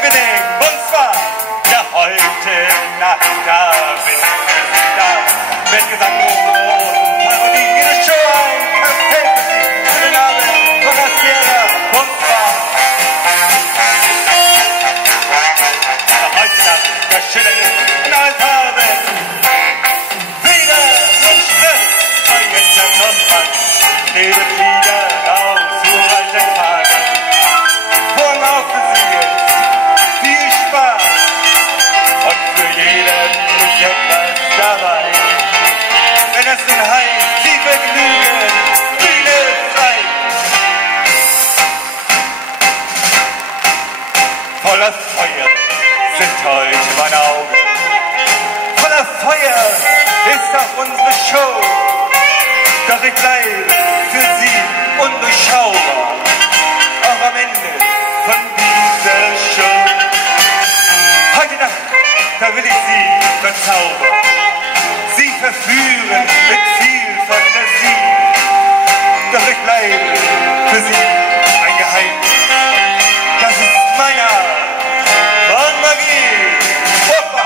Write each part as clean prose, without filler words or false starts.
evening, bonsoir. Ja, heute Nacht, da bin ich da. Mit Gesang und Parodie, jede Show ein Kastell für Sie. Guten Abend, Buonasera, bonsoir. Ja, heute Nacht, das Schöne ist in allen Farben. Wieder und Stress, weil jetzt der Kompass. Lebe wieder raus, zu alten Tagen. Morgen auf für Sie jetzt, viel Spaß. Und für jeden ist etwas dabei. Wenn es nun heißt, Sie vergnügen, Bühne frei. Voller Feuer sind heute meine Augen. Voller Feuer ist auch unsere Show. Doch ich bleibe für Sie undurchschaubar, auch am Ende von dieser Show. Heute Nacht, da will ich Sie verzaubern, Sie verführen mit viel Fantasie. Doch ich bleibe für Sie ein Geheimnis. Das ist meine Art von Magie. Hoppa!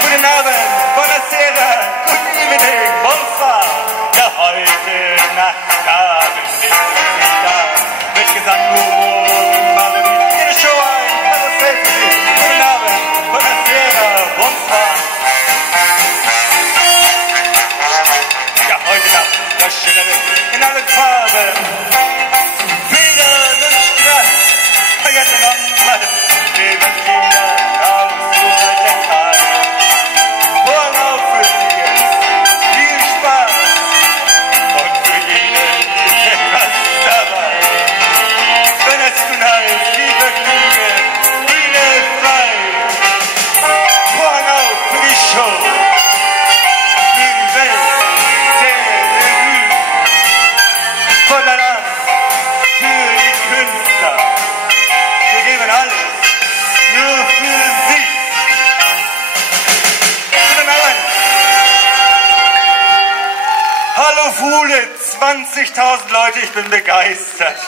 Guten Abend, buonasera, guten evening, bonsoir. Ja, heute Nacht, da bin ich da. Mit Gesang und Parodie, jede Show ein Karussell für Sie. Guten Abend, buonasera, bonsoir. Ja, heute Nacht, das Schöne in allen Farben. Wieder den Stress, vergessen nochmal, leben wieder raus zu alten Tagen. Morgen auf für Sie jetzt, viel Spaß. Und für jeden ist etwas dabei. Wenn es nun heißt, Sie vergnügen, Bühne frei. Morgen auf für die Show, für die Welt der Revue. Voller Dank für die Künstler. Wir geben alles nur für Sie. Guten Abend. Hallo Fuhle, 20.000 Leute, ich bin begeistert.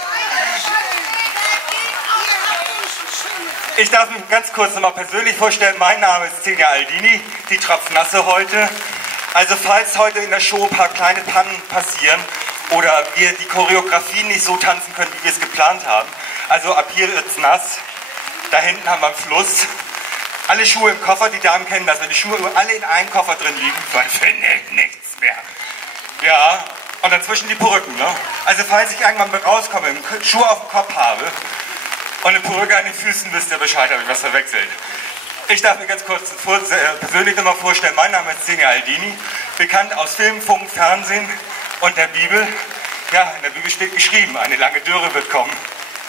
Ich darf mich ganz kurz nochmal persönlich vorstellen. Mein Name ist Celia Aldini, die Tropfnasse heute. Also falls heute in der Show ein paar kleine Pannen passieren oder wir die Choreografie nicht so tanzen können, wie wir es geplant haben. Also ab hier wird's nass, da hinten haben wir einen Fluss. Alle Schuhe im Koffer, die Damen kennen das, wenn die Schuhe alle in einem Koffer drin liegen, man findet nichts mehr. Ja, und dazwischen die Perücken, ne? Also falls ich irgendwann mal rauskomme, Schuhe auf dem Kopf habe und eine Perücke an den Füßen, wisst ihr Bescheid, habe ich was verwechselt. Ich darf mir ganz kurz persönlich nochmal vorstellen, mein Name ist Celia Aldini, bekannt aus Film, Funk, Fernsehen und der Bibel. Ja, in der Bibel steht geschrieben, eine lange Dürre wird kommen.